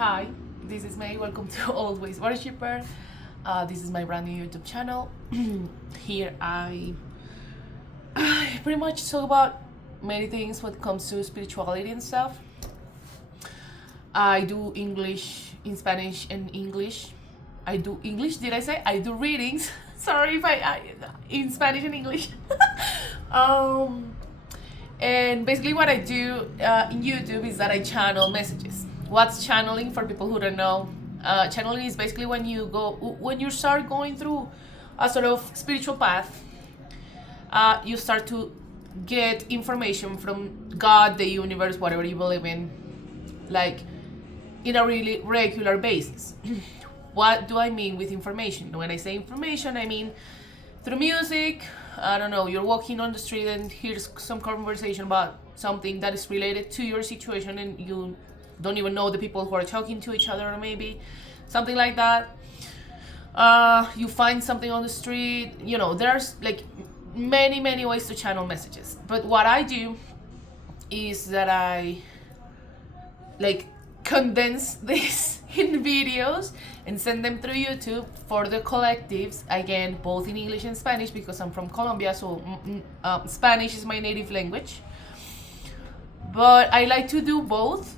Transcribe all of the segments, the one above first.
Hi, this is May. Welcome to Always Worshipper. This is my brand new YouTube channel. Here I pretty much talk about many things when it comes to spirituality and stuff. I do English in Spanish and English. I do English, did I say? I do readings. Sorry if I in Spanish and English. And basically what I do in YouTube is that I channel messages. What's channeling for people who don't know? Channeling is basically when you start going through a sort of spiritual path. You start to get information from God, the universe, whatever you believe in, like in a really regular basis. What do I mean with information? When I say information, I mean through music. I don't know, you're walking on the street and here's some conversation about something that is related to your situation and you don't even know the people who are talking to each other, or maybe something like that. You find something on the street, there's like many ways to channel messages. But what I do is that I like condense this in videos and send them through YouTube for the collectives, again both in English and Spanish because I'm from Colombia, so Spanish is my native language. But I like to do both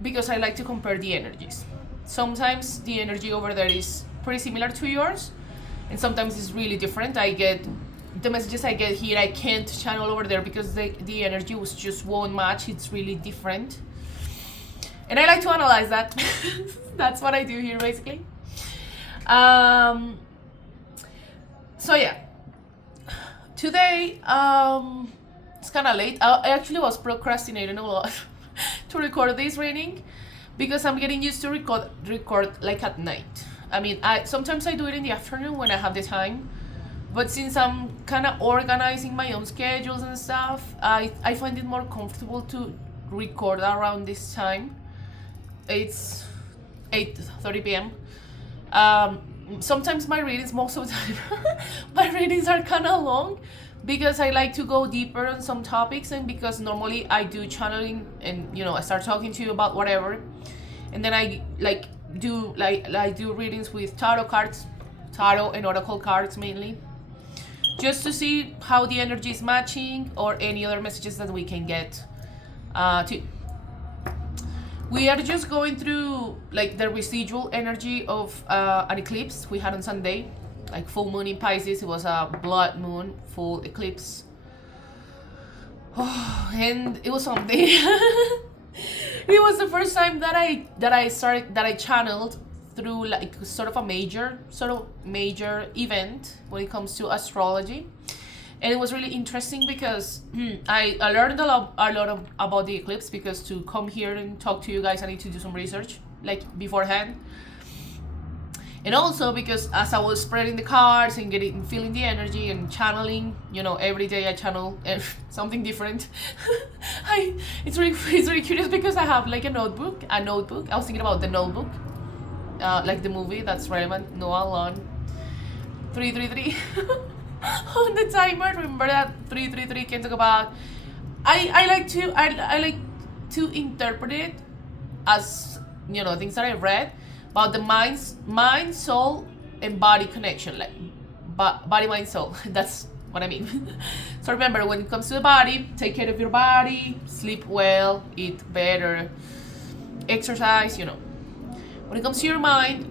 because I like to compare the energies. Sometimes the energy over there is pretty similar to yours, and sometimes it's really different. The messages I get here I can't channel over there because the energy just won't match. It's really different. And I like to analyze that. That's what I do here, basically. So yeah, today it's kind of late. I actually was procrastinating a lot to record this reading because I'm getting used to record like at night. I mean, sometimes I do it in the afternoon when I have the time, but since I'm kind of organizing my own schedules and stuff, I find it more comfortable to record around this time. It's 8:30 p.m. Sometimes my readings, most of the time, my readings are kind of long because I like to go deeper on some topics, and because normally I do channeling and I start talking to you about whatever, and then I do readings with tarot and oracle cards mainly, just to see how the energy is matching or any other messages that we can get to. We are just going through like the residual energy of an eclipse we had on Sunday, like full moon in Pisces. It was a blood moon, full eclipse. And it was something. It was the first time that I channeled through like sort of major event when it comes to astrology. And it was really interesting because I learned a lot about the eclipse, because to come here and talk to you guys I need to do some research like beforehand. And also because as I was spreading the cards and feeling the energy and channeling, every day I channel something different. It's really curious because I have like a notebook. I was thinking about the Notebook, like the movie that's relevant, Noah Long, 333. On the timer, remember that 333 can talk about. I like to interpret it as things that I read about the mind, soul, and body connection, like body, mind, soul. That's what I mean. So remember, when it comes to the body, take care of your body, sleep well, eat better, exercise. When it comes to your mind,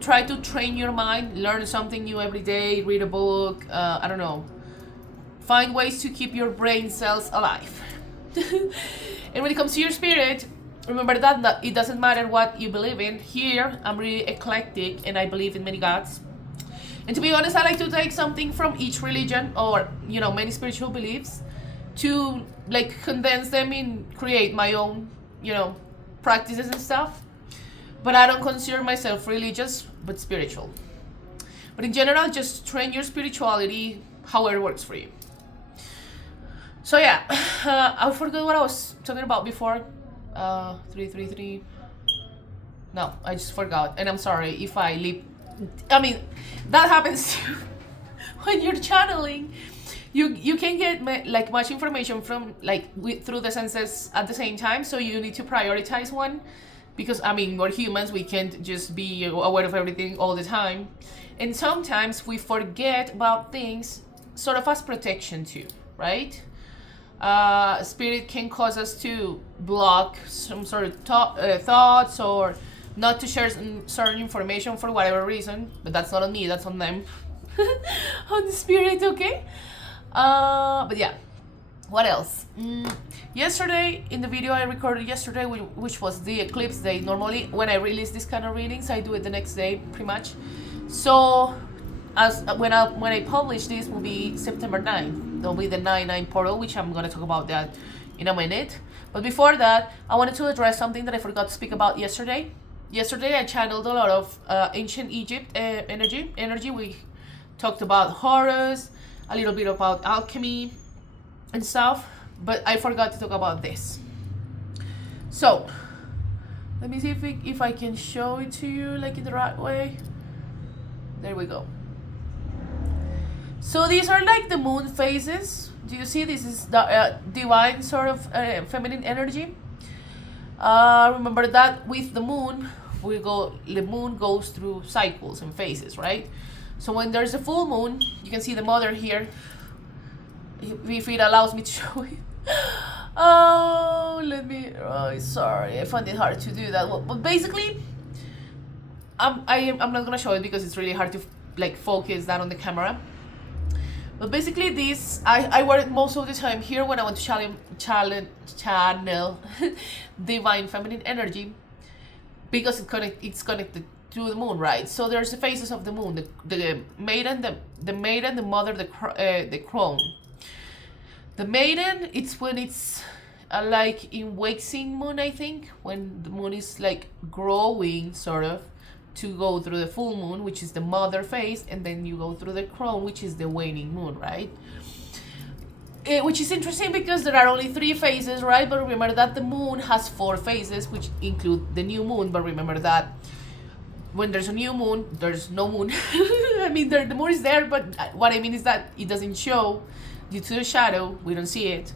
try to train your mind, learn something new every day, read a book, I don't know. Find ways to keep your brain cells alive. And when it comes to your spirit, remember that it doesn't matter what you believe in. Here, I'm really eclectic and I believe in many gods. And to be honest, I like to take something from each religion or, many spiritual beliefs to like condense them and create my own, practices and stuff. But I don't consider myself religious, but spiritual. But in general, just train your spirituality however it works for you. So yeah, I forgot what I was talking about before. 333. No, I just forgot. And I'm sorry if I leave. I mean, that happens too. When you're channeling, you can get like much information from through the senses at the same time. So you need to prioritize one. because I mean, we're humans, we can't just be aware of everything all the time, and sometimes we forget about things sort of as protection too, right? Spirit can cause us to block some sort of thoughts, or not to share certain information for whatever reason, but that's not on me, that's on them. On the spirit, okay? But yeah, what else? Yesterday, in the video I recorded yesterday, which was the eclipse day, normally when I release this kind of readings, I do it the next day, pretty much. So, when I publish this will be September 9th. There'll be the 9/9 portal, which I'm gonna talk about that in a minute. But before that, I wanted to address something that I forgot to speak about yesterday. Yesterday, I channeled a lot of ancient Egypt energy. We talked about Horus, a little bit about alchemy and stuff, but I forgot to talk about this. So, let me see if I can show it to you like in the right way. There we go. So these are like the moon phases. Do you see? This is the divine sort of feminine energy. Remember that with the moon, the moon goes through cycles and phases, right? So when there's a full moon, you can see the mother here, if it allows me to show it. Sorry, I found it hard to do that. But basically, I'm not gonna show it because it's really hard to like focus that on the camera. But basically this, I wear it most of the time here when I want to channel divine feminine energy, because it's connected to the moon, right? So there's the phases of the moon, the maiden, the mother, the crone. The maiden, it's when it's like in waxing moon, I think, when the moon is like growing sort of, to go through the full moon, which is the mother phase, and then you go through the crone, which is the waning moon, right? Which is interesting because there are only 3 phases, right? But remember that the moon has 4 phases, which include the new moon. But remember that when there's a new moon, there's no moon. I mean, the moon is there, but what I mean is that it doesn't show due to the shadow. We don't see it.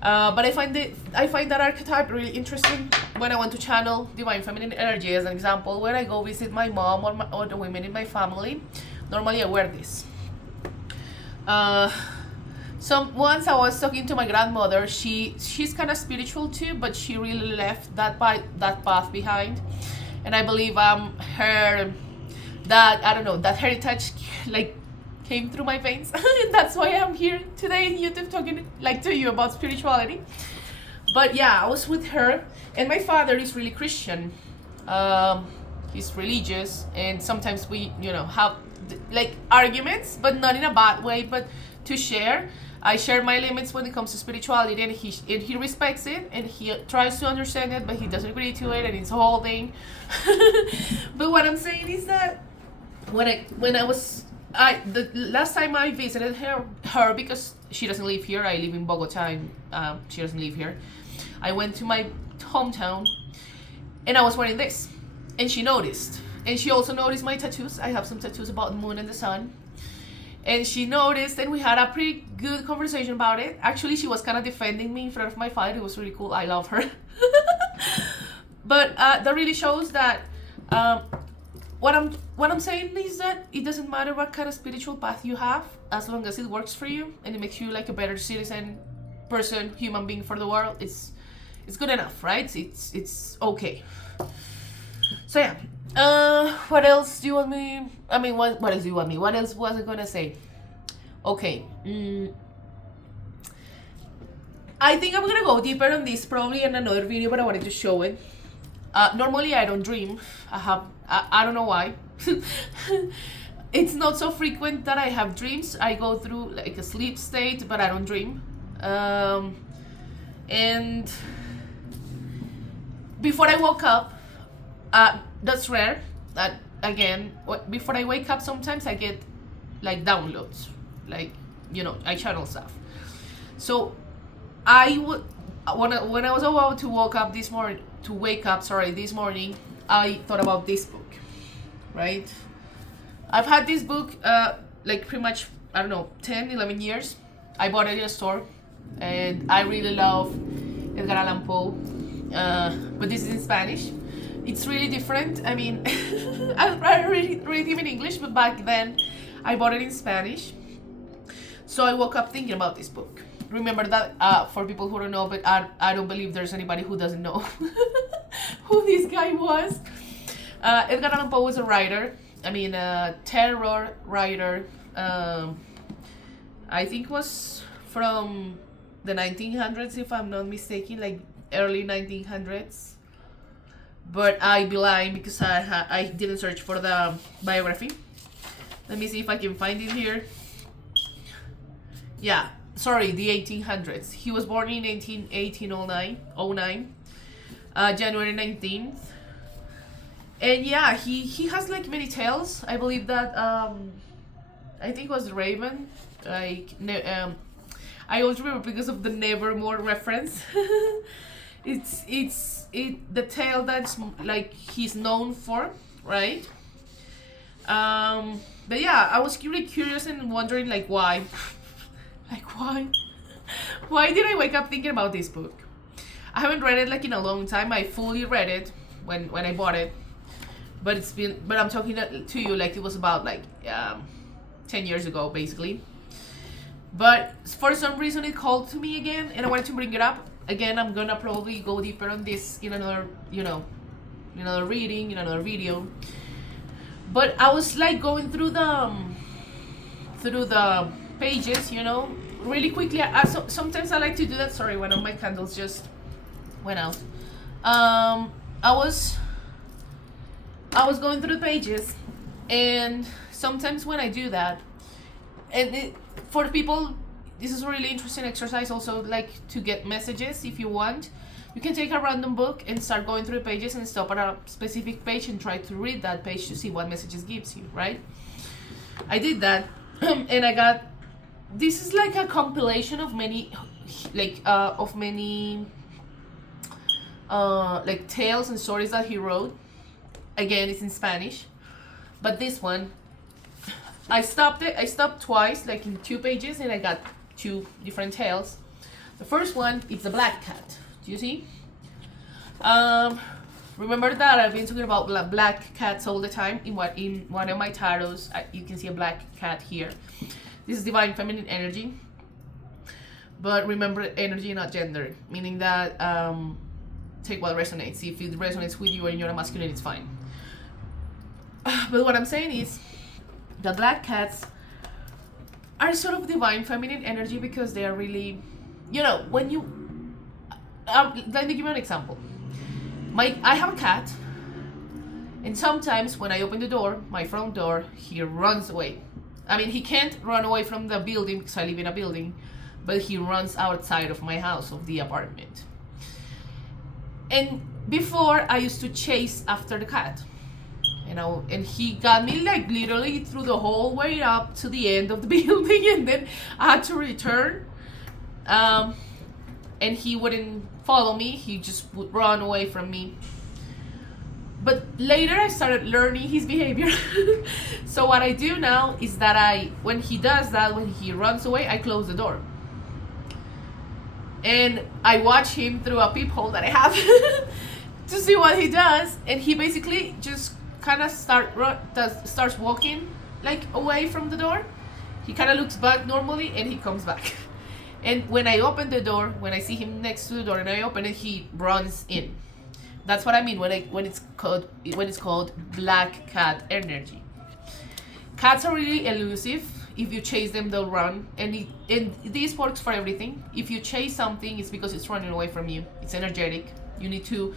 But I find that archetype really interesting when I want to channel divine feminine energy. As an example, when I go visit my mom or the women in my family, normally I wear this. Once I was talking to my grandmother, she's kind of spiritual too, but she really left that path behind, and I believe her that heritage like came through my veins. That's why I'm here today in YouTube talking like to you about spirituality. But yeah, I was with her, and my father is really Christian. He's religious, and sometimes we have like arguments, but not in a bad way, but to share. I share my limits when it comes to spirituality, and he respects it, and he tries to understand it, but he doesn't agree to it, and it's a whole thing. But what I'm saying is that the last time I visited her, because she doesn't live here, I live in Bogota, and she doesn't live here. I went to my hometown, and I was wearing this, and she noticed, and she also noticed my tattoos. I have some tattoos about the moon and the sun, and she noticed, and we had a pretty good conversation about it. Actually, she was kind of defending me in front of my father. It was really cool. I love her. But that really shows that what I'm saying is that it doesn't matter what kind of spiritual path you have, as long as it works for you and it makes you like a better citizen, person, human being for the world. It's good enough, right? It's okay. So yeah. What else do you want me? I mean, what else do you want me? What else was I gonna say? Okay. I think I'm gonna go deeper on this probably in another video, but I wanted to show it. Normally I don't dream. I don't know why. It's not so frequent that I have dreams. I go through like a sleep state, but I don't dream. And before I woke up, that's rare. That again, before I wake up, sometimes I get like downloads, like I channel stuff. So when I was about to wake up this morning, I thought about this book, right? I've had this book like pretty much, I don't know, 10, 11 years. I bought it in a store, and I really love Edgar Allan Poe, but this is in Spanish. It's really different. I mean, I read him in English, but back then I bought it in Spanish. So I woke up thinking about this book. Remember that, for people who don't know, but I don't believe there's anybody who doesn't know who this guy was. Edgar Allan Poe was a writer. I mean, a terror writer. I think was from the 1900s, if I'm not mistaken, like early 1900s. But I be lying because I didn't search for the biography. Let me see if I can find it here. Yeah, sorry, the 1800s. He was born in 1809, January 19th. And yeah, he has like many tales. I believe that I think it was Raven. Like I always remember because of the Nevermore reference. it's the tale that's like he's known for, right? But yeah, I was really curious and wondering like why. Like why did I wake up thinking about this book? I haven't read it like in a long time. I fully read it when I bought it, but I'm talking to you like it was about like 10 years ago basically. But for some reason it called to me again, and I wanted to bring it up again. I'm gonna probably go deeper on this in another another reading, in another video. But I was like going through the pages, really quickly. Sometimes I like to do that. Sorry, one of my candles just went out. I was going through the pages, and sometimes when I do that, and for people, this is a really interesting exercise. Also, like to get messages if you want. You can take a random book and start going through the pages and stop at a specific page and try to read that page to see what messages gives you, right? I did that, and I got. This is like a compilation of many, like tales and stories that he wrote. Again, it's in Spanish, but this one, I stopped twice, like in 2 pages, and I got 2 different tales. The first one is the Black Cat. Do you see? Remember that I've been talking about black cats all the time. In one of my tarots, you can see a black cat here. This is divine feminine energy. But remember, energy, not gender, meaning that take what resonates. If it resonates with you and you're a masculine, it's fine. But what I'm saying is, the black cats are sort of divine feminine energy because they are really, when you. Let me give you an example. I have a cat, and sometimes when I open the door, my front door, he runs away. I mean, he can't run away from the building because I live in a building, but he runs outside of my house, of the apartment. And before, I used to chase after the cat, and he got me like literally through the whole way up to the end of the building, and then I had to return. And he wouldn't follow me, he just would run away from me. But later I started learning his behavior. So what I do now is that when he does that, when he runs away, I close the door. And I watch him through a peephole that I have to see what he does. And he basically just kind of starts walking like away from the door. He kind of looks back normally and he comes back. And when I open the door, when I see him next to the door and I open it, he runs in. That's what I mean when it's called black cat energy. Cats are really elusive. If you chase them, they'll run. And this works for everything. If you chase something, it's because it's running away from you. It's energetic. You need to,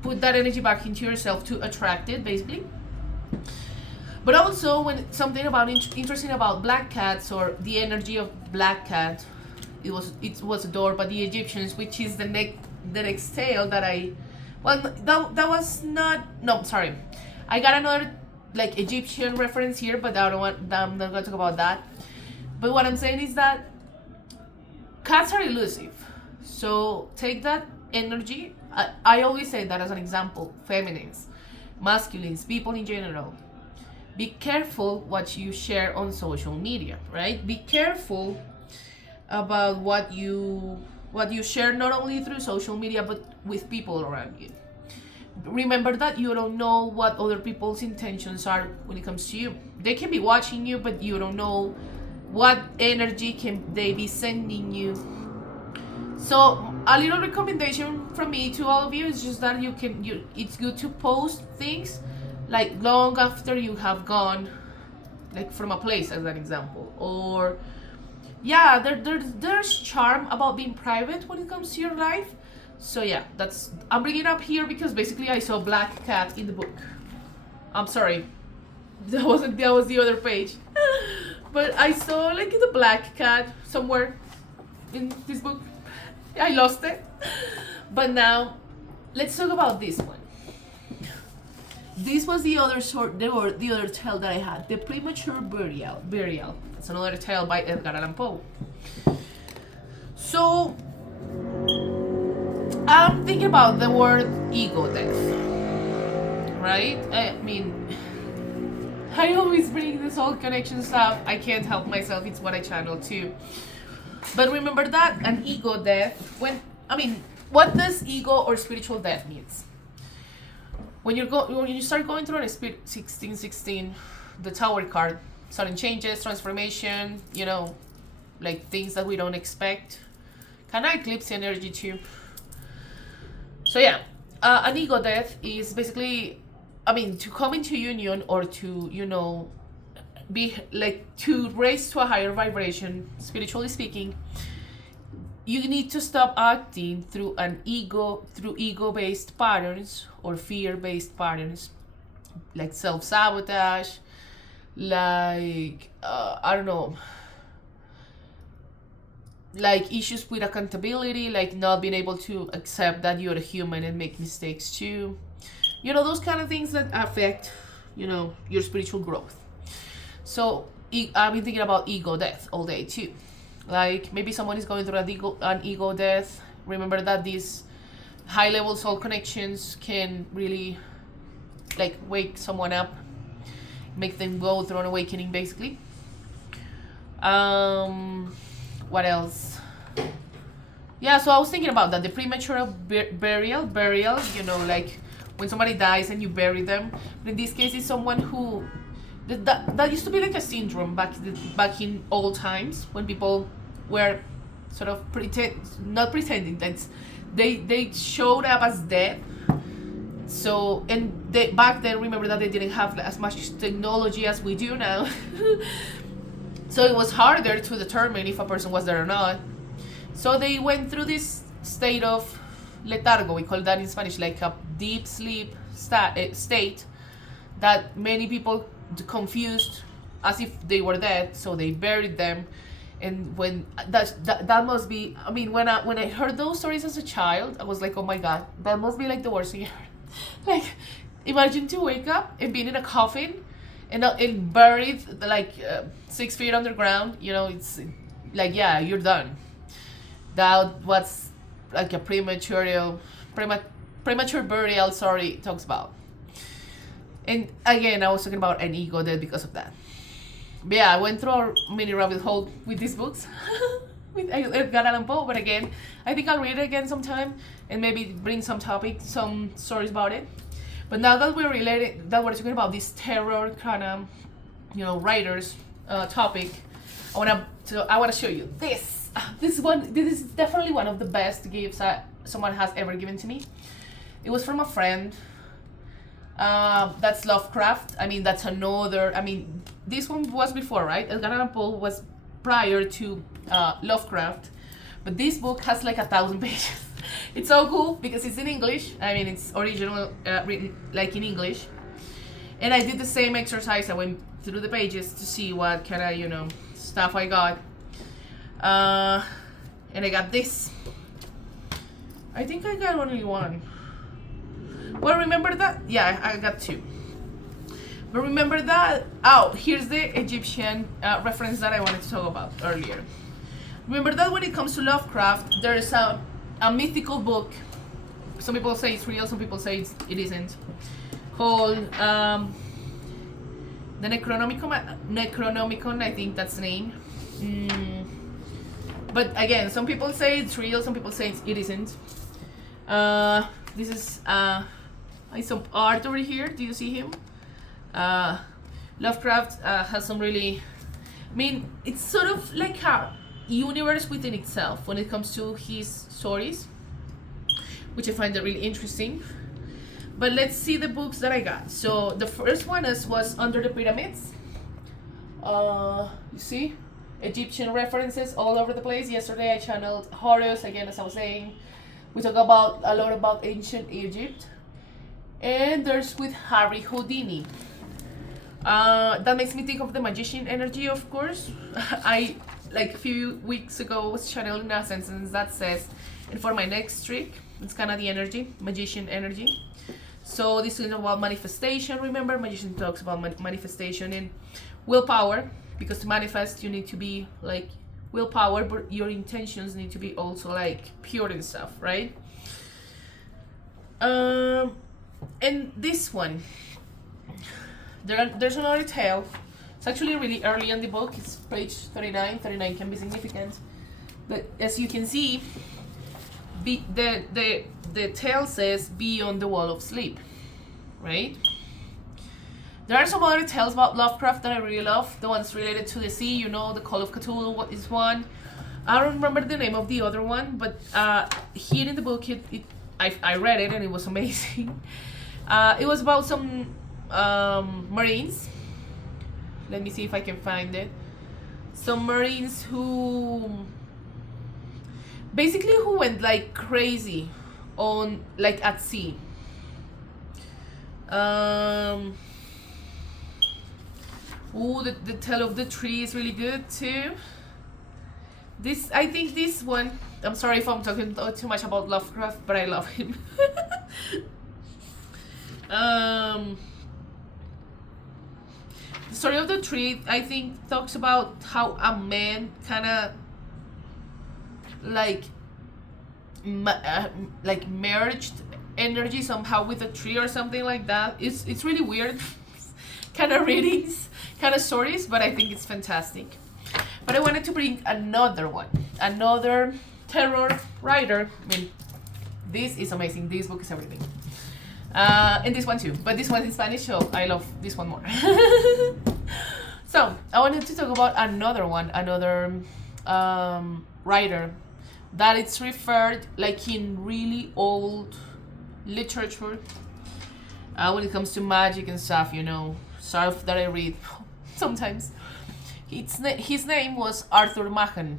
put that energy back into yourself to attract it, basically. But also, when something interesting about black cats, or the energy of black cat, it was adored by the Egyptians, which is the next tale that that was not. No, sorry, I got another like Egyptian reference here, but I'm not going to talk about that. But what I'm saying is that cats are elusive, so take that energy. I always say that as an example: feminines, masculines, people in general. Be careful what you share on social media, right? Be careful about what you share, not only through social media but with people around you, remember that you don't know what other people's intentions are when it comes to you. They can be watching you, but you don't know what energy can they be sending you. So a little recommendation from me to all of you is just that it's good to post things like long after you have gone, like from a place, as an example. Or yeah, there's charm about being private when it comes to your life. So yeah, I'm bringing it up here because basically I saw a black cat in the book. I'm sorry, that was the other page. But I saw like the black cat somewhere in this book. I lost it. But now let's talk about this one. This was the other the other tale that I had, the premature burial. It's another tale by Edgar Allan Poe. So I'm thinking about the word ego death, right? I mean, I always bring this whole connection stuff. I can't help myself. It's what I channel too. But remember that an ego death, what does ego or spiritual death means? When you start going through an 1616, the Tower card, sudden changes, transformation, like things that we don't expect, kind of eclipse energy too. So yeah, an ego death is basically, to come into union or to, be like to raise to a higher vibration, spiritually speaking, you need to stop acting through ego-based patterns or fear-based patterns, like self-sabotage, like I don't know, like issues with accountability, like not being able to accept that you're a human and make mistakes too, those kind of things that affect your spiritual growth. So I've been thinking about ego death all day too. Like maybe someone is going through an ego death. Remember that these high level soul connections can really like wake someone up, make them go through an awakening basically. What else? Yeah, so I was thinking about that, the premature burial, like when somebody dies and you bury them. But in this case, it's someone who that used to be like a syndrome back in old times when people were sort of not pretending that they showed up as dead. So back then, remember that they didn't have as much technology as we do now. So it was harder to determine if a person was there or not. So they went through this state of letargo, we call that in Spanish, like a deep sleep state that many people confused as if they were dead, so they buried them. And when that must be, when I heard those stories as a child, I was like, oh my god, that must be like the worst thing ever. Like, imagine to wake up and being in a coffin and buried like 6 feet underground. It's like, yeah, you're done. That what's like a premature burial talks about. And again, I was talking about an ego death because of that. But yeah, I went through a mini rabbit hole with these books with Edgar Allan Poe. But again, I think I'll read it again sometime and maybe bring some stories about it. But now that we're talking about this terror kind of, writers topic, I wanna show you this. This is definitely one of the best gifts that someone has ever given to me. It was from a friend. That's Lovecraft. That's another. This one was before, right? Edgar Allan Poe was prior to Lovecraft, but this book has like 1,000 pages. It's so cool because it's in English. It's original, written like in English. And I did the same exercise. I went through the pages to see what kind of, stuff I got. And I got this. I think I got only one. Well, remember that? Yeah, I got two. But remember that? Oh, here's the Egyptian reference that I wanted to talk about earlier. Remember that when it comes to Lovecraft, there is a mythical book. Some people say it's real, some people say it isn't. Called the Necronomicon, I think that's the name. But again, some people say it's real, some people say it isn't. This is I some art over here. Do you see him? Lovecraft has some really, I mean, it's sort of like a universe within itself when it comes to his stories, which I find that really interesting. But let's see the books that I got. So the first one was Under the Pyramids. You see? Egyptian references all over the place. Yesterday I channeled Horus, again, as I was saying. We talk about a lot about ancient Egypt. And there's with Harry Houdini. That makes me think of the magician energy, of course. I, like a few weeks ago, was channeling a sentence that says, and for my next trick, it's kind of the energy, magician energy. So this is about manifestation. Remember, magician talks about manifestation and willpower, because to manifest you need to be like willpower, but your intentions need to be also like pure and stuff, right? And this one, there's another tale. It's actually really early in the book. It's page 39. 39 can be significant, but as you can see, the tale says beyond the wall of sleep, right? There are some other tales about Lovecraft that I really love. The ones related to the sea, you know, the Call of Cthulhu is one. I don't remember the name of the other one, but here in the book, I read it and it was amazing. It was about some Marines. Let me see if I can find it. Some Marines who basically went like crazy on like at sea. Ooh, the tale of the tree is really good too. I think this one, I'm sorry if I'm talking too much about Lovecraft, but I love him. The story of the tree, I think, talks about how a man kind of like merged energy somehow with a tree or something like that. It's really weird kind of readings, kind of stories, but I think it's fantastic. But I wanted to bring another one, another terror writer. I mean, this is amazing. This book is everything. And this one too, but this one in Spanish, so I love this one more. So I wanted to talk about another one, another writer that it's referred like in really old literature when it comes to magic and stuff, you know, stuff that I read sometimes. His name was Arthur Machen.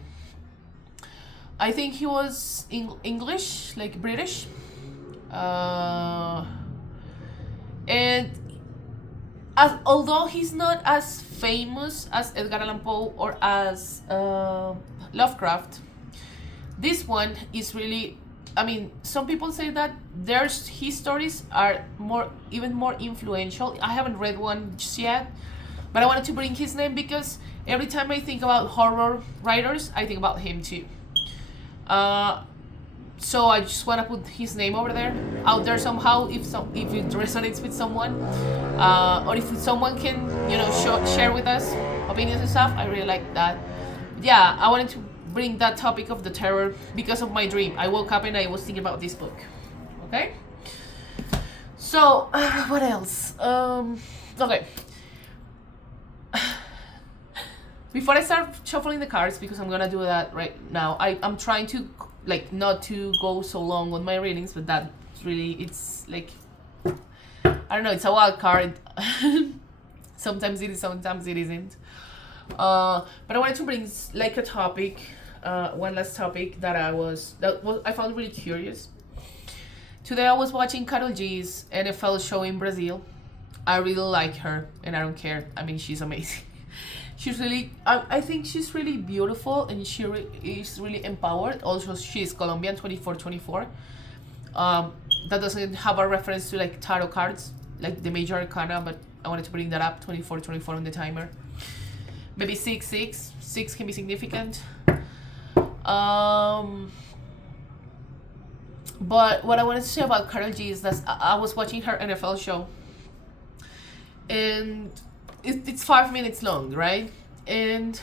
I think he was English, like British. And although he's not as famous as Edgar Allan Poe or as Lovecraft, this one is really, I mean, some people say that his stories are even more influential. I haven't read one just yet, but I wanted to bring his name because every time I think about horror writers, I think about him too. So I just want to put his name over there, out there somehow, if it resonates with someone, or if someone can, you know, share with us opinions and stuff. I really like that. Yeah, I wanted to bring that topic of the terror because of my dream. I woke up and I was thinking about this book. Okay. So what else? Okay. Before I start shuffling the cards, because I'm gonna do that right now, I'm trying to like not to go so long on my readings, but that's really, it's like, I don't know, it's a wild card. Sometimes it is, sometimes it isn't. But I wanted to bring like a topic, one last topic that I found really curious. Today I was watching Karol G's NFL show in Brazil. I really like her and I don't care. I mean, she's amazing. She's really, I think she's really beautiful and she is really empowered. Also, she's Colombian, 2424. That doesn't have a reference to like tarot cards, like the major arcana, but I wanted to bring that up, 2424 on the timer. Maybe 6 can be significant. But what I wanted to say about Karol G is that I was watching her NFL show, and it's 5 minutes long, right? And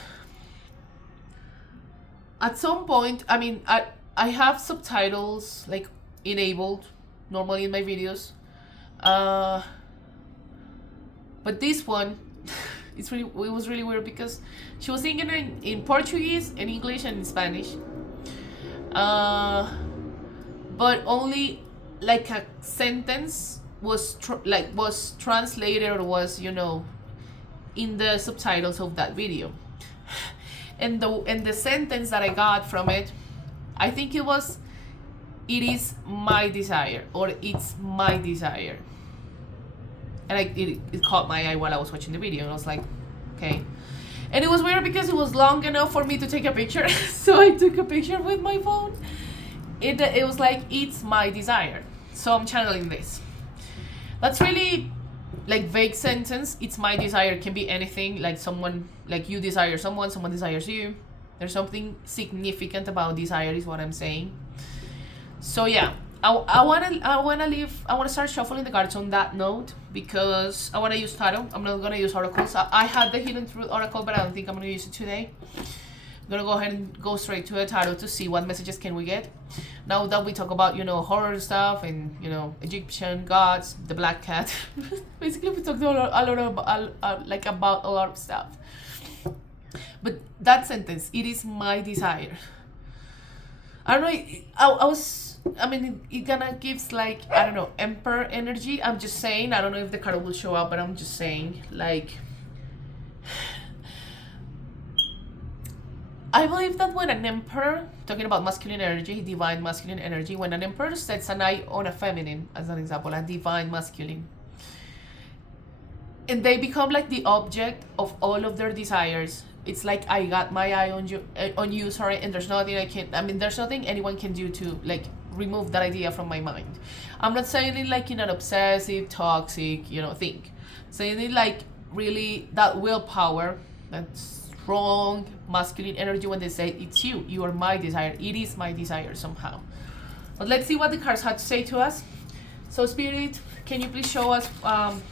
at some point, I mean, I have subtitles like enabled normally in my videos, uh but this one it was really weird because she was singing in Portuguese, in English, and in Spanish, but only like a sentence was was translated, or was, you know, in the subtitles of that video. And the sentence that I got from it, I think it was, "It is my desire," or "It's my desire." And it caught my eye while I was watching the video, and I was like, okay. And it was weird because it was long enough for me to take a picture. So I took a picture with my phone. It was like, "It's my desire." So I'm channeling this. That's really like vague sentence. "It's my desire" can be anything, like someone, like you desire someone, someone desires you. There's something significant about desire, is what I'm saying. So yeah, I wanna start shuffling the cards on that note, because I wanna use tarot. I'm not gonna use oracles. I had the Hidden Truth oracle, but I don't think I'm gonna use it today. I'm gonna go ahead and go straight to a tarot to see what messages can we get. Now that we talk about, you know, horror stuff and, you know, Egyptian gods, the black cat. Basically, we talked a lot about a lot of stuff. But that sentence, "It is my desire." I don't know. I mean, it kind of gives like, I don't know, Emperor energy. I'm just saying. I don't know if the card will show up, but I'm just saying, like, I believe that when an emperor, talking about masculine energy, divine masculine energy, when an emperor sets an eye on a feminine, as an example, a divine masculine, and they become like the object of all of their desires. It's like, I got my eye on you, sorry, and there's nothing anyone can do to like remove that idea from my mind. I'm not saying it like in an obsessive, toxic, you know, thing. Saying it like really that willpower, that strong masculine energy when they say, "It's you, you are my desire, it is my desire," somehow. But let's see what the cards had to say to us. So Spirit, can you please show us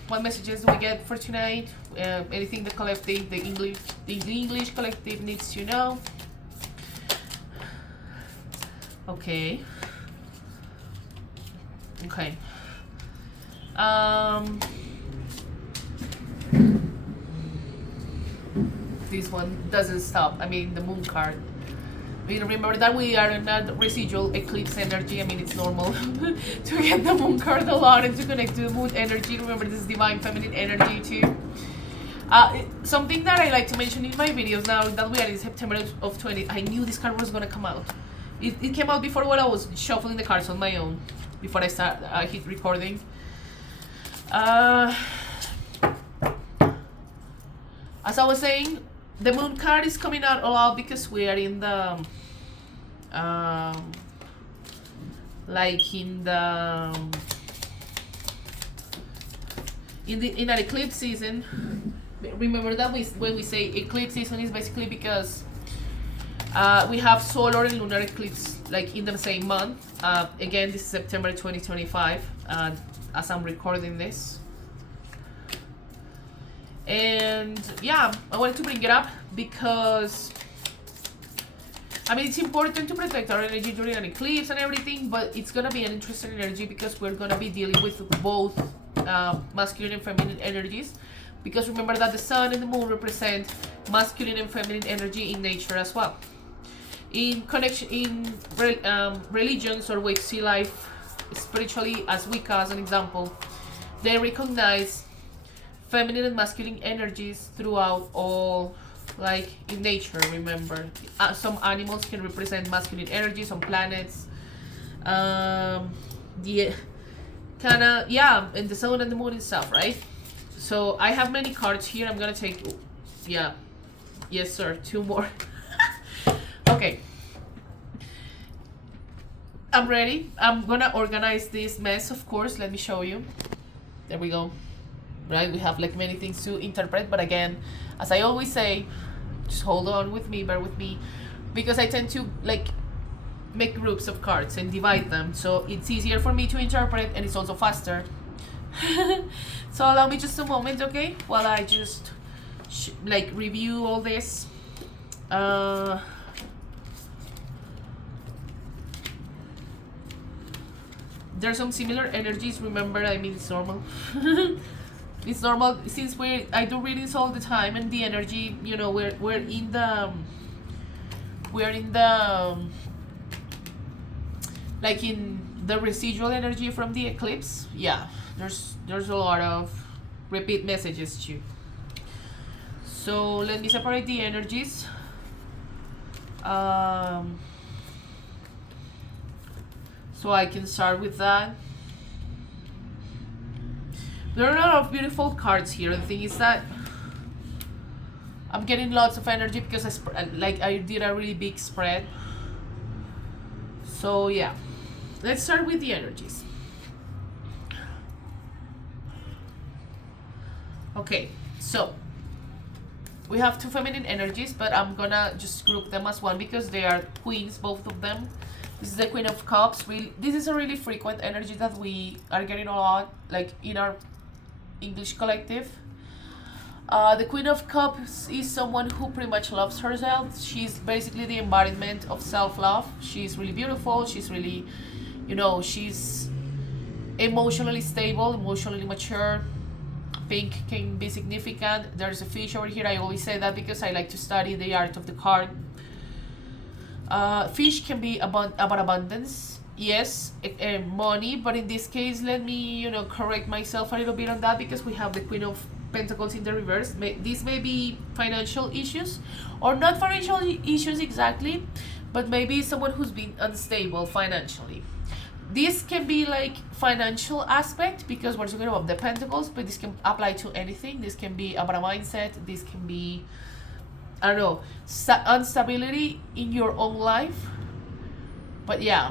what messages do we get for tonight? Anything the collective, the English collective needs to know. Okay. Okay. This one doesn't stop. I mean, the Moon card. Remember that we are in a residual eclipse energy. I mean, it's normal to get the Moon card a lot and to connect to the Moon energy. Remember, this is divine feminine energy too. Something that I like to mention in my videos now that we are in September of 20, I knew this card was gonna come out. It came out before, while I was shuffling the cards on my own, before I hit recording. As I was saying, the Moon card is coming out a lot because we are in the in an eclipse season. Remember that when we say eclipse season, is basically because we have solar and lunar eclipse like in the same month. Again, this is September 2025 as I'm recording this. And yeah, I wanted to bring it up because, I mean, it's important to protect our energy during an eclipse and everything, but it's gonna be an interesting energy because we're gonna be dealing with both masculine and feminine energies. Because remember that the sun and the moon represent masculine and feminine energy in nature as well. In connection, in religions, or we see life spiritually, as Wicca as an example, they recognize feminine and masculine energies throughout all, like in nature. Remember, some animals can represent masculine energy, some planets, the kind of, yeah, and the sun and the moon and stuff, right? So I have many cards here. I'm gonna take, yeah, yes sir, 2 more. Okay, I'm ready. I'm gonna organize this mess, of course. Let me show you. There we go. Right, we have like many things to interpret, but again, as I always say, just hold on with me, bear with me, because I tend to like make groups of cards and divide them, so it's easier for me to interpret and it's also faster. So allow me just a moment, okay, while I just like review all this. there's some similar energies. Remember, I mean, it's normal. It's normal since I do readings all the time, and the energy, you know, we're in the like in the residual energy from the eclipse. Yeah, there's a lot of repeat messages too. So let me separate the energies. So I can start with that. There are a lot of beautiful cards here. The thing is that I'm getting lots of energy because I did a really big spread. So yeah, let's start with the energies. Okay, so we have two feminine energies, but I'm gonna just group them as one because they are queens, both of them. This is the Queen of Cups. This is a really frequent energy that we are getting a lot, like in our English collective. The Queen of Cups is someone who pretty much loves herself. She's basically the embodiment of self-love. She's really beautiful. She's really, you know, she's emotionally stable, emotionally mature. Pink can be significant. There's a fish over here. I always say that because I like to study the art of the card. Fish can be about abundance, yes, money, but in this case, let me, you know, correct myself a little bit on that because we have the Queen of Pentacles in the reverse. These may be financial issues, or not financial issues exactly, but maybe someone who's been unstable financially. This can be like financial aspect because we're talking about the Pentacles, but this can apply to anything. This can be about a mindset. This can be, I don't know, instability in your own life. But yeah,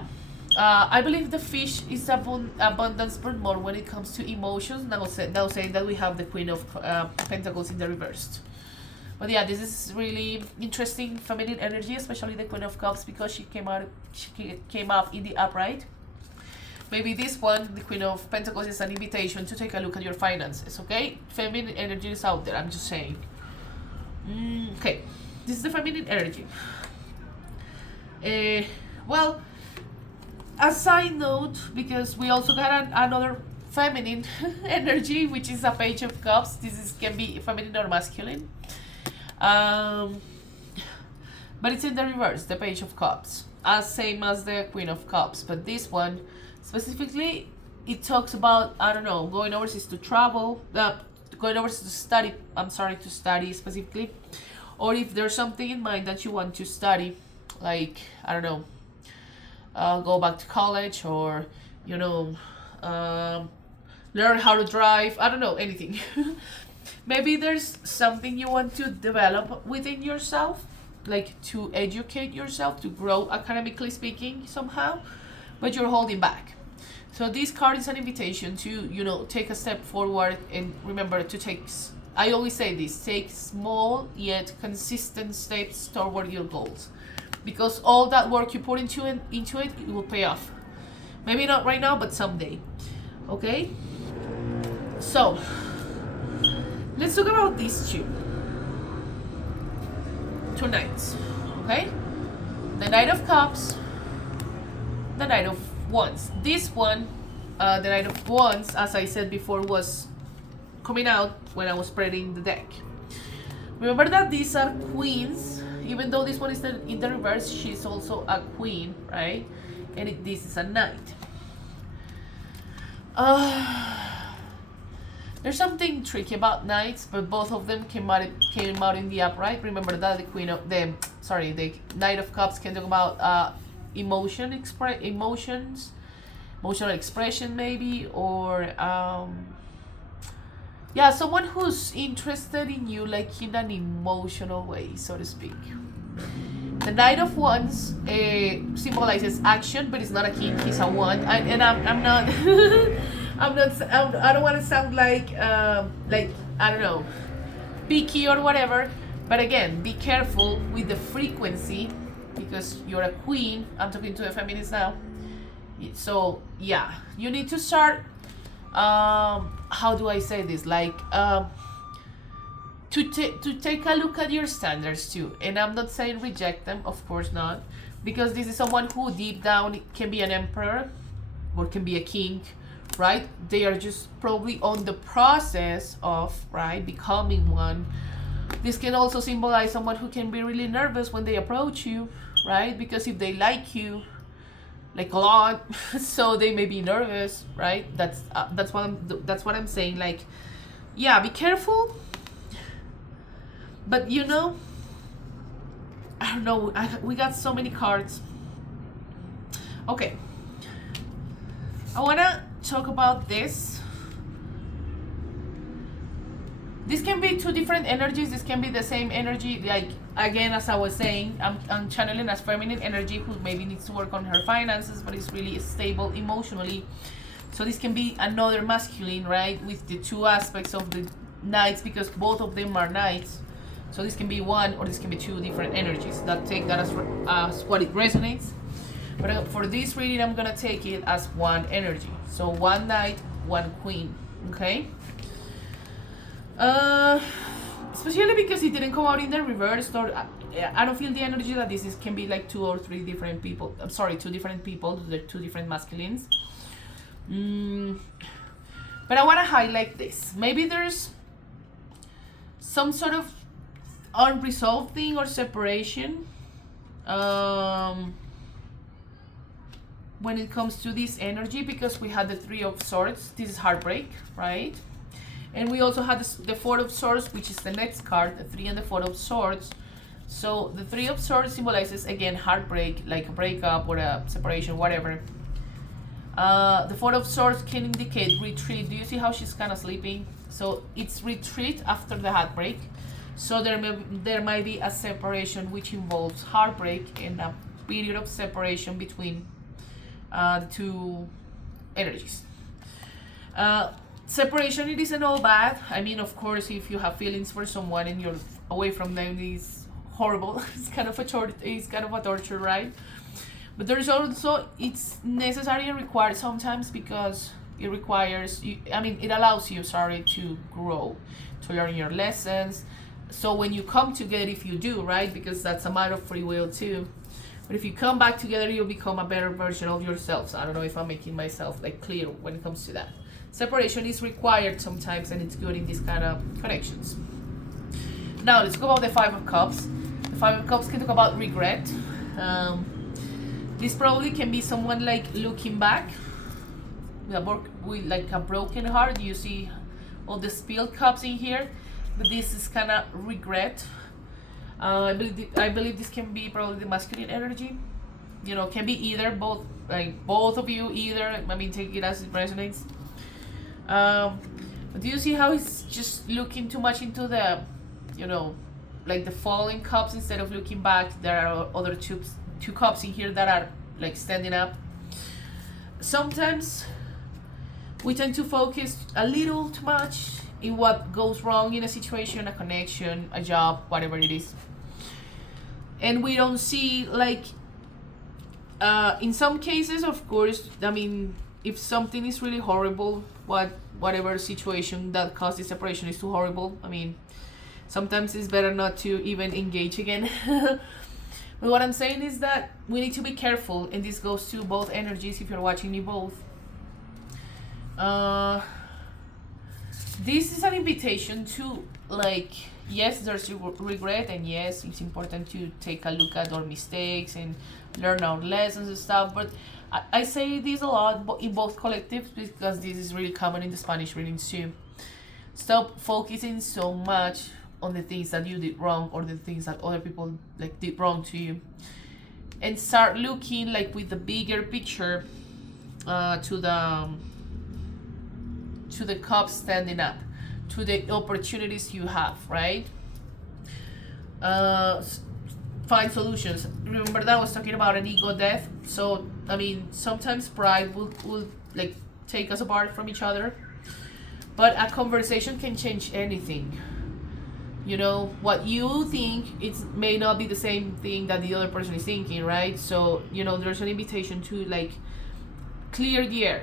I believe the fish is abundance, but more when it comes to emotions. Now saying that we have the Queen of Pentacles in the reverse. But yeah, this is really interesting feminine energy, especially the Queen of Cups because she came up in the upright. Maybe this one, the Queen of Pentacles, is an invitation to take a look at your finances. Okay, feminine energy is out there. I'm just saying. Okay, this is the feminine energy. Well, a side note, because we also got another feminine energy, which is a Page of Cups. This can be feminine or masculine. But it's in the reverse, the Page of Cups, same as the Queen of Cups. But this one, specifically, it talks about, I don't know, going overseas to travel, going overseas to study, to study specifically, or if there's something in mind that you want to study, like, I don't know, go back to college, or, you know, learn how to drive, I don't know, anything. Maybe there's something you want to develop within yourself, like to educate yourself, to grow academically speaking somehow, but you're holding back. So this card is an invitation to, you know, take a step forward, and remember to take, I always say this, take small yet consistent steps toward your goals, because all that work you put into it will pay off. Maybe not right now, but someday. Okay? So, let's talk about these two knights. Okay? The Knight of Cups, the Knight of Wands. This one, the Knight of Wands, as I said before, was coming out when I was spreading the deck. Remember that these are queens. Even though this one is in the reverse, she's also a queen, right? And this is a knight. There's something tricky about knights, but both of them came out in the upright. Remember that the Knight of Cups can talk about emotional expression maybe, or yeah, someone who's interested in you, like in an emotional way, so to speak. The Knight of Wands symbolizes action, but it's not a king, he's a wand. I'm not I don't want to sound like I don't know, picky or whatever, but again, be careful with the frequency, because you're a queen. I'm talking to the feminists now. So yeah, you need to start, how do I say this, like to take a look at your standards too. And I'm not saying reject them, of course not, because this is someone who deep down can be an emperor, or can be a king, right? They are just probably on the process of, right, becoming one. This can also symbolize someone who can be really nervous when they approach you, right? Because if they like you, like a lot, so they may be nervous, right? That's what I'm saying. Like, yeah, be careful. But you know, I don't know. We got so many cards. Okay, I wanna talk about this. This can be two different energies. This can be the same energy. Like, again, as I was saying, I'm channeling as feminine energy who maybe needs to work on her finances, but is really stable emotionally. So this can be another masculine, right, with the two aspects of the knights, because both of them are knights. So this can be one, or this can be two different energies. That take that as what it resonates. But for this reading, I'm gonna take it as one energy. So one knight, one queen. Okay. Especially because it didn't come out in the reverse, or I don't feel the energy that this can be like two or three different people. I'm sorry, two different people. They're two different masculines. But I want to highlight this. Maybe there's some sort of unresolved thing or separation when it comes to this energy, because we had the Three of Swords. This is heartbreak, right? And we also had the Four of Swords, which is the next card, the Three and the Four of Swords. So the Three of Swords symbolizes, again, heartbreak, like a breakup or a separation, whatever. The Four of Swords can indicate retreat. Do you see how she's kind of sleeping? So it's retreat after the heartbreak. So there might be a separation which involves heartbreak and a period of separation between the two energies. Separation, it isn't all bad. I mean, of course, if you have feelings for someone and you're away from them, it's horrible. It's kind of a torture, right? But there's also, it's necessary and required sometimes, because it requires you, I mean, it allows you, to grow, to learn your lessons. So when you come together, if you do, right, because that's a matter of free will too. But if you come back together, you'll become a better version of yourselves. I don't know if I'm making myself like clear when it comes to that. Separation is required sometimes, and it's good in these kind of connections. Now let's go about the Five of Cups. The Five of Cups can talk about regret. This probably can be someone like looking back with like a broken heart. You see all the spilled cups in here, but this is kind of regret. I believe this can be probably the masculine energy. You know, can be either, both, like both of you, either. I mean, take it as it resonates. But do you see how he's just looking too much into the, you know, like the falling cups instead of looking back? There are other two cups in here that are like standing up. Sometimes we tend to focus a little too much in what goes wrong in a situation, a connection, a job, whatever it is. And we don't see, like, in some cases, of course, I mean, if something is really horrible, whatever situation that caused the separation is too horrible, I mean, sometimes it's better not to even engage again. But what I'm saying is that we need to be careful, and this goes to both energies if you're watching me both. This is an invitation to, like, yes, there's regret, and yes, it's important to take a look at our mistakes and learn our lessons and stuff, but I say this a lot in both collectives, because this is really common in the Spanish readings too. Stop focusing so much on the things that you did wrong, or the things that other people like did wrong to you, and start looking like with the bigger picture, to the cups standing up, to the opportunities you have, right? Find solutions. Remember that I was talking about an ego death. So I mean, sometimes pride will like take us apart from each other, but a conversation can change anything. You know, what you think, it may not be the same thing that the other person is thinking, right? So, you know, there's an invitation to like clear the air.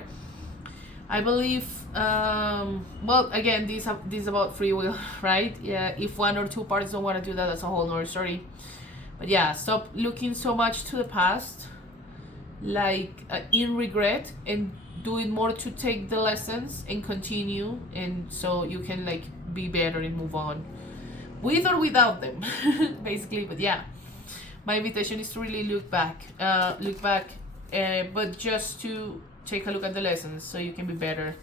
I believe, well, again, this is about free will, right? Yeah, if one or two parties don't want to do that, that's a whole nother story. But yeah, stop looking so much to the past in regret, and do it more to take the lessons and continue, and so you can like be better and move on with or without them. Basically. But yeah, my invitation is to really look back, but just to take a look at the lessons so you can be better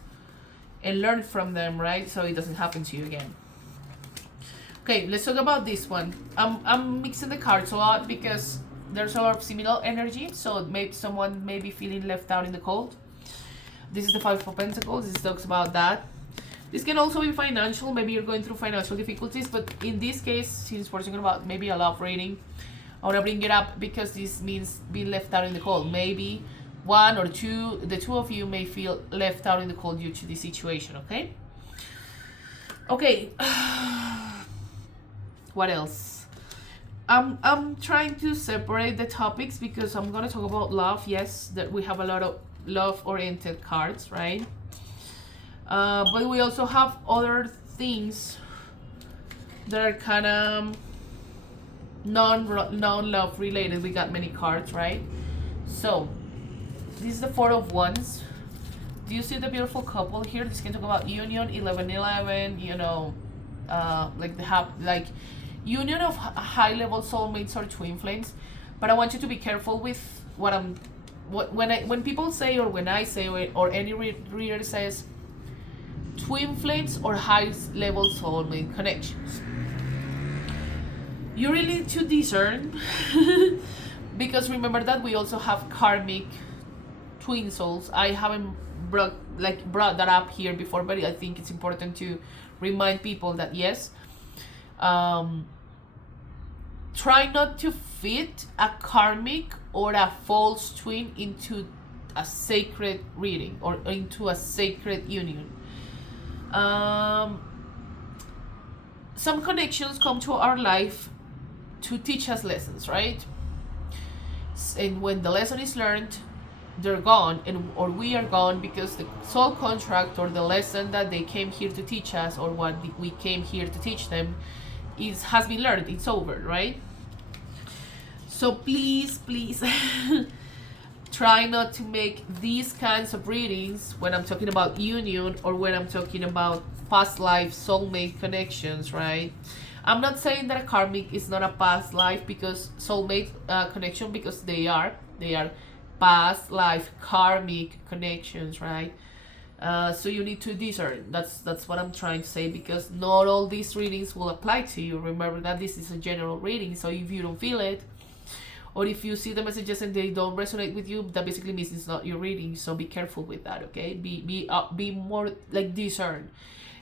and learn from them, right? So it doesn't happen to you again. Okay, let's talk about this one. I'm mixing the cards a lot because there's a lot of similar energy, so maybe someone may be feeling left out in the cold. This is the Five of Pentacles. This talks about that. This can also be financial. Maybe you're going through financial difficulties, but in this case, since we're talking about maybe a love reading, I want to bring it up because this means being left out in the cold. Maybe one or two, the two of you may feel left out in the cold due to this situation, okay? Okay. What else? I'm trying to separate the topics because I'm gonna talk about love. Yes, that we have a lot of love-oriented cards, right? But we also have other things that are kind of non-love related. We got many cards, right? So this is the Four of Wands. Do you see the beautiful couple here? This can talk about union, 11-11, you know, like union of high-level soulmates or twin flames. But I want you to be careful with when people say, or when I say, or any reader says twin flames or high-level soulmate connections. You really need to discern because remember that we also have karmic twin souls. I haven't brought that up here before, but I think it's important to remind people that yes, try not to fit a karmic or a false twin into a sacred reading or into a sacred union. Some connections come to our life to teach us lessons, right? And when the lesson is learned, they're gone, or we are gone because the soul contract or the lesson that they came here to teach us, or what we came here to teach them, has been learned. It's over, right? So please try not to make these kinds of readings when I'm talking about union or when I'm talking about past life soulmate connections, right? I'm not saying that a karmic is not a past life because soulmate connection, because they are past life karmic connections, right? So you need to discern. That's what I'm trying to say, because not all these readings will apply to you. Remember that this is a general reading, so if you don't feel it, or if you see the messages and they don't resonate with you, that basically means it's not your reading. So be careful with that, okay? Be more like discern.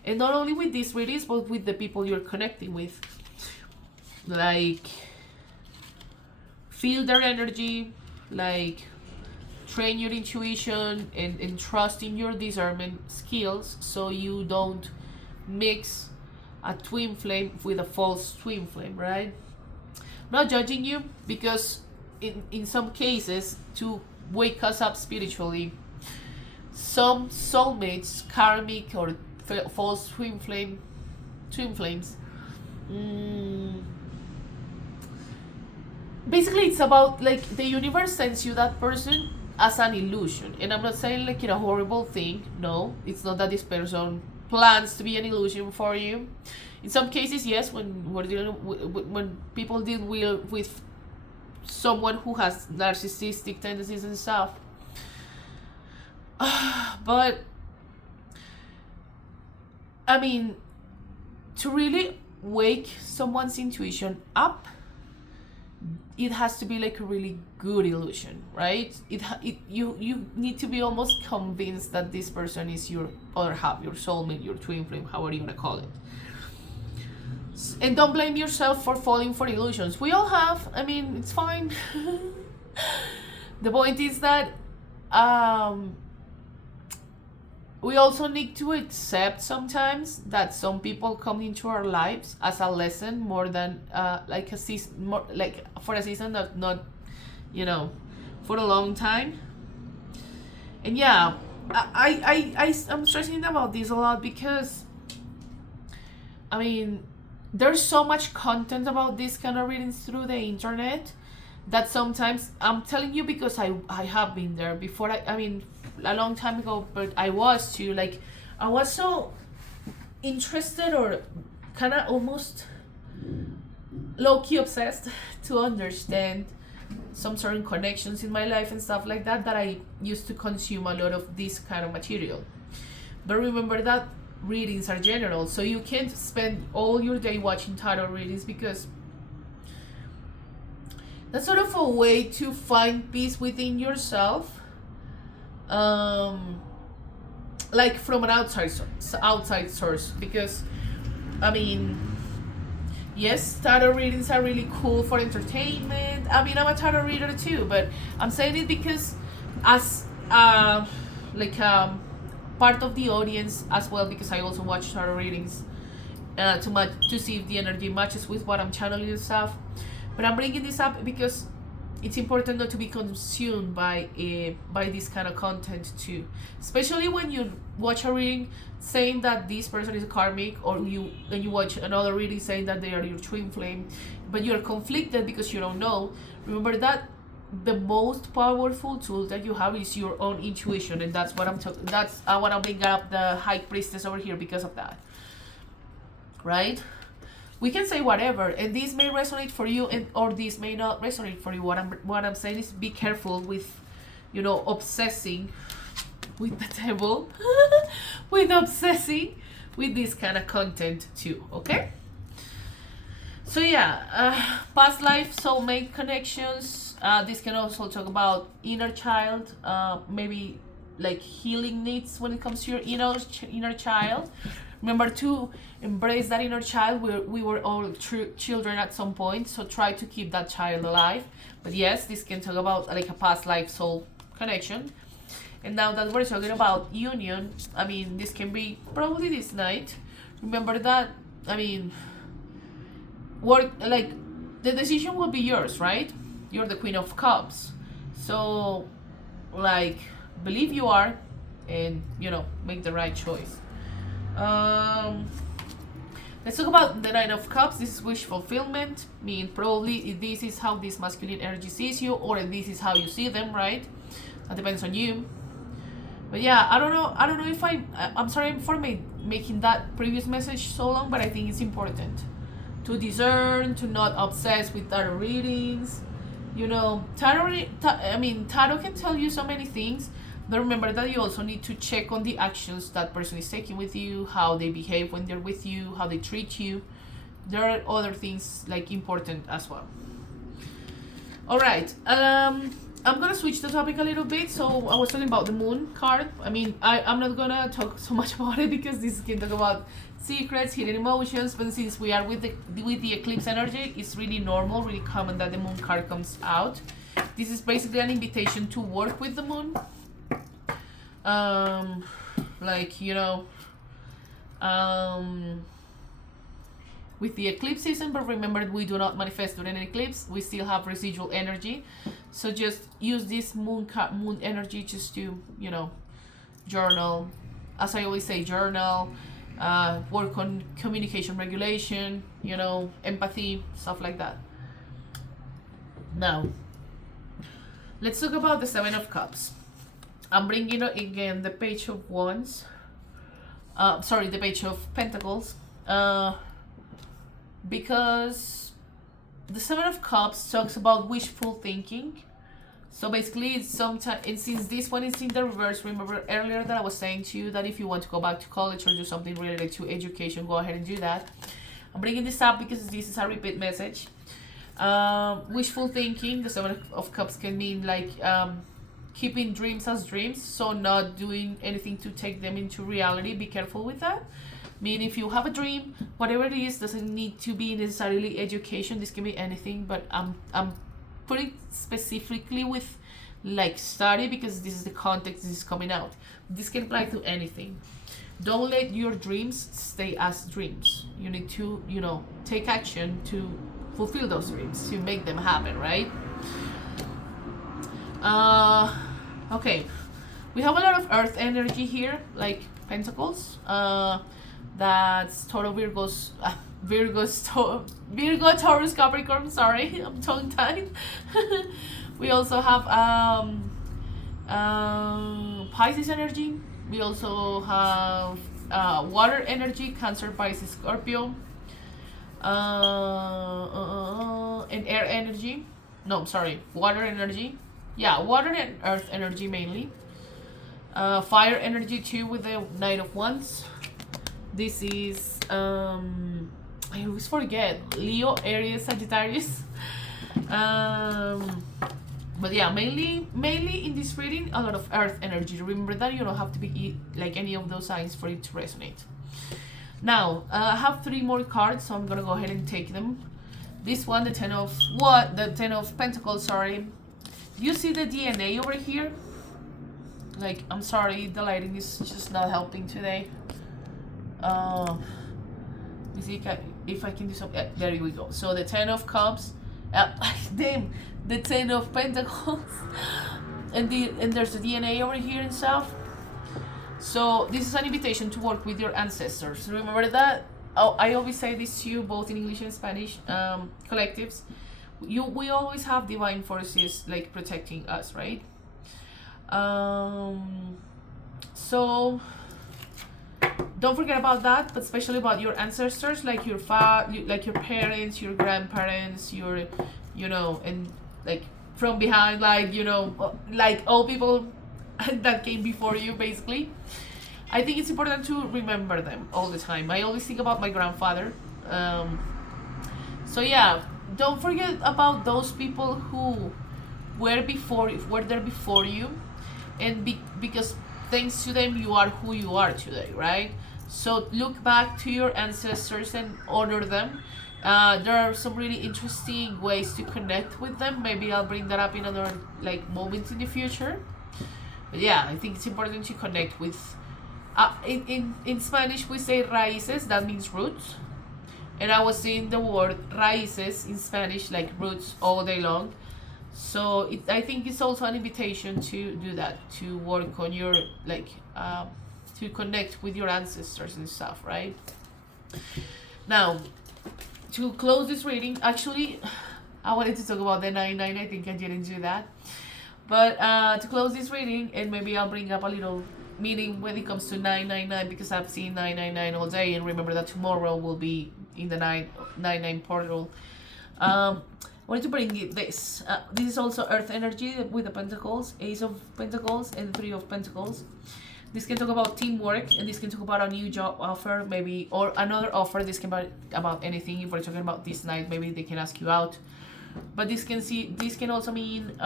And not only with these readings, but with the people you're connecting with. Like, feel their energy, like, train your intuition and trust in your discernment skills so you don't mix a twin flame with a false twin flame, right? Not judging you, because in some cases, to wake us up spiritually, some soulmates, karmic or false twin flames, basically it's about like the universe sends you that person as an illusion. And I'm not saying like a horrible thing. No, it's not that this person plans to be an illusion for you. In some cases, yes, when people deal with someone who has narcissistic tendencies and stuff, but I mean, to really wake someone's intuition up, it has to be like a really good illusion, right? You need to be almost convinced that this person is your other half, your soulmate, your twin flame, however you want to call it. And don't blame yourself for falling for illusions. We all have. I mean, it's fine. The point is that we also need to accept sometimes that some people come into our lives as a lesson more than like a season, more like for a season, not for a long time. And yeah, I'm stressing about this a lot because I mean, there's so much content about this kind of readings through the internet that sometimes, I'm telling you because I have been there before. I mean, a long time ago, but I was too, like, I was so interested, or kind of almost low-key obsessed to understand some certain connections in my life and stuff like that, that I used to consume a lot of this kind of material. But remember that readings are general, so you can't spend all your day watching tarot readings, because that's sort of a way to find peace within yourself, like from an outside source. Because, I mean, yes, tarot readings are really cool for entertainment. I mean, I'm a tarot reader too, but I'm saying it because, as like part of the audience as well, because I also watch tarot readings to see if the energy matches with what I'm channeling and stuff. But I'm bringing this up because it's important not to be consumed by this kind of content too, especially when you watch a reading saying that this person is a karmic, or you watch another reading saying that they are your twin flame, but you're conflicted because you don't know. Remember that the most powerful tool that you have is your own intuition, and that's what I want to bring up the High Priestess over here because of that, right? We can say whatever, and this may resonate for you, and or this may not resonate for you. What I'm saying is, be careful with, obsessing with the devil, with obsessing with this kind of content too. Okay. So yeah, past life, soulmate connections. This can also talk about inner child, maybe like healing needs when it comes to your inner child. Remember to embrace that inner child. We were all children at some point, so try to keep that child alive. But yes, this can talk about like a past life soul connection. And now that we're talking about union, I mean, this can be probably this night. Remember that, I mean, the decision will be yours, right? You're the Queen of Cups. So, like, believe you are, and, make the right choice. Let's talk about the Nine of Cups. This is wish fulfillment. I mean, probably this is how this masculine energy sees you, or this is how you see them, right? That depends on you. But yeah, I don't know if I'm sorry for making that previous message so long, but I think it's important to discern, to not obsess with tarot readings. Tarot can tell you so many things, but remember that you also need to check on the actions that person is taking with you, how they behave when they're with you, how they treat you. There are other things like important as well. All right, I'm gonna switch the topic a little bit. So I was talking about the moon card. I mean, I'm not gonna talk so much about it because this can talk about secrets, hidden emotions. But since we are with the eclipse energy, it's really normal, really common that the moon card comes out. This is basically an invitation to work with the moon. With the eclipse season, but remember, we do not manifest during an eclipse. We still have residual energy, so just use this moon energy just to journal. As I always say, journal, work on communication regulation, empathy, stuff like that. Now let's talk about the Seven of Cups. I'm bringing again the Page of Wands. The Page of Pentacles. Because the Seven of Cups talks about wishful thinking. So basically, it's sometimes, and since this one is in the reverse, remember earlier that I was saying to you that if you want to go back to college or do something related to education, go ahead and do that. I'm bringing this up because this is a repeat message. Wishful thinking, the Seven of Cups can mean like keeping dreams as dreams, so not doing anything to take them into reality. Be careful with that. I mean, if you have a dream, whatever it is, doesn't need to be necessarily education. This can be anything, but I'm putting specifically with like study because this is the context this is coming out. This can apply to anything. Don't let your dreams stay as dreams. You need to, take action to fulfill those dreams, to make them happen, right? Okay. We have a lot of earth energy here, like pentacles. That's Toro Virgos, Virgo, Taurus, Capricorn. Sorry, I'm tongue tied. We also have Pisces energy. We also have water energy, Cancer, Pisces, Scorpio, and air energy. No, I'm sorry, water energy. Yeah, water and earth energy mainly. Fire energy too with the Knight of Wands. This is I always forget, Leo, Aries, Sagittarius. But yeah, mainly in this reading, a lot of earth energy. Remember that you don't have to be like any of those signs for it to resonate. Now, I have 3 more cards, so I'm gonna go ahead and take them. This one, the Ten of Pentacles, sorry. You see the DNA over here? Like, I'm sorry, the lighting is just not helping today. Let me see if I can do something. There we go. So the 10 of Cups, damn, the 10 of Pentacles, and there's the DNA over here and stuff. So this is an invitation to work with your ancestors. Remember that. Oh, I always say this to you, both in English and Spanish collectives. We always have divine forces like protecting us, right? So don't forget about that, but especially about your ancestors, like your like your parents, your grandparents, your, you know, and like from behind, like, you know, like all people that came before you, basically. I think it's important to remember them all the time. I always think about my grandfather. So yeah, don't forget about those people who were there before you, and because thanks to them you are who you are today, right? So look back to your ancestors and honor them. There are some really interesting ways to connect with them. Maybe I'll bring that up in another like moment in the future. But yeah, I think it's important to connect with. In Spanish we say raíces, that means roots. And I was seeing the word raíces in Spanish, like roots, all day long. So I think it's also an invitation to do that, to work on your, like, to connect with your ancestors and stuff, right? Now, to close this reading, actually, I wanted to talk about the 9-9, I think I didn't do that. But to close this reading, and maybe I'll bring up a little meaning when it comes to 999, because I've seen 999 all day, and remember that tomorrow will be in the 999 portal. I wanted to bring you this. This is also earth energy with the Pentacles, Ace of Pentacles and 3 of Pentacles. This can talk about teamwork, and this can talk about a new job offer, maybe, or another offer. This can be about anything. If we're talking about this night, maybe they can ask you out. But this can also mean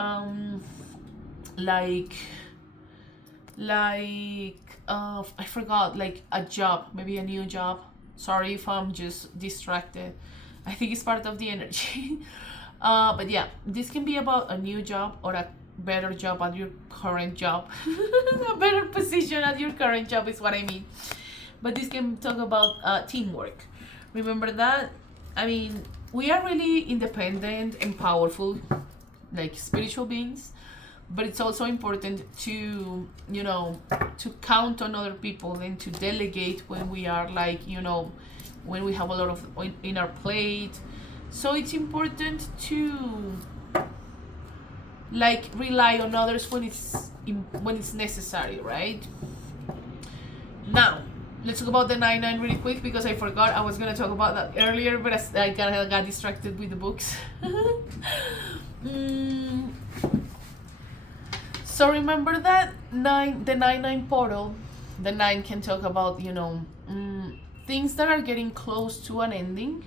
like I forgot, like a job, maybe a new job. Sorry if I'm just distracted. I think it's part of the energy. But yeah, this can be about a new job or a better job at your current job. A better position at your current job is what I mean. But this can talk about teamwork. Remember that, I mean, we are really independent and powerful, like spiritual beings. But it's also important to, you know, to count on other people and to delegate when we are, like, you know, when we have a lot of in our plate. So it's important to, like, rely on others when it's necessary, right? Now, let's talk about the 9-9 really quick, because I forgot I was gonna talk about that earlier, but I kind of got distracted with the books. So remember that the 9-9 portal, the 9 can talk about, you know, things that are getting close to an ending.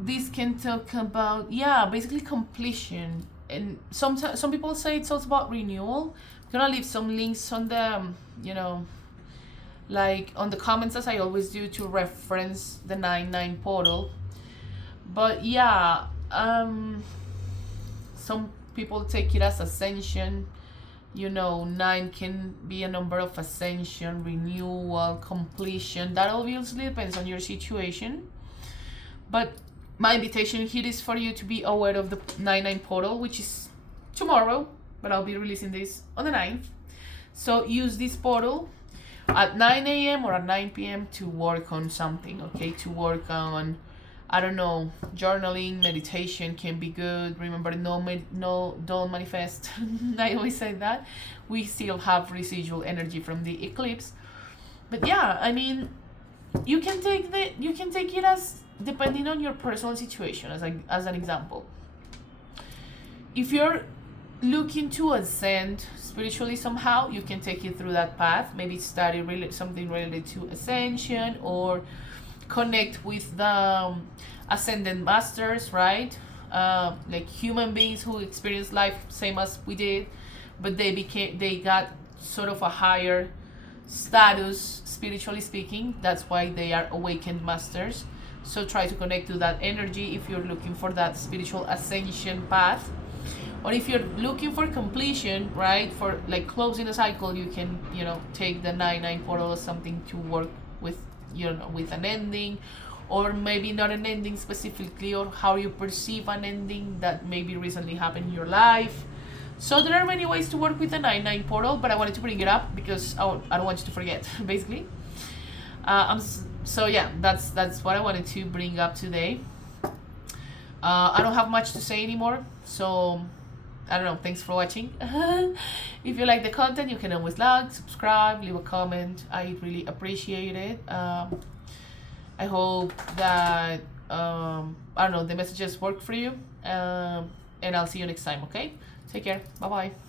This can talk about, yeah, basically completion. And some people say it's also about renewal. I'm gonna leave some links on the, you know, like on the comments, as I always do, to reference the 9-9 portal. But yeah, some people take it as ascension. You know, 9 can be a number of ascension, renewal, completion. That obviously depends on your situation. But my invitation here is for you to be aware of the 9-9 portal, which is tomorrow, but I'll be releasing this on the 9th. So use this portal at 9 a.m. or at 9 p.m. to work on something, okay? To work on, I don't know, journaling, meditation can be good. Remember, don't manifest. I always say that. We still have residual energy from the eclipse. But yeah, I mean, you can take it as depending on your personal situation. As an example, if you're looking to ascend spiritually somehow, you can take it through that path. Maybe study something related to ascension, or connect with the ascended masters, right? Like human beings who experience life same as we did, but they got sort of a higher status spiritually speaking. That's why they are awakened masters. So try to connect to that energy if you're looking for that spiritual ascension path. Or if you're looking for completion, right, for like closing a cycle, you can, take the 9-9 portal or something to work with, with an ending, or maybe not an ending specifically, or how you perceive an ending that maybe recently happened in your life. So there are many ways to work with the 9-9 portal, but I wanted to bring it up because I don't want you to forget, basically. So yeah, that's what I wanted to bring up today. I don't have much to say anymore, so I don't know. Thanks for watching. If you like the content, you can always like, subscribe, leave a comment. I really appreciate it. I hope that I don't know, the messages work for you. And I'll see you next time. Okay, take care. Bye bye.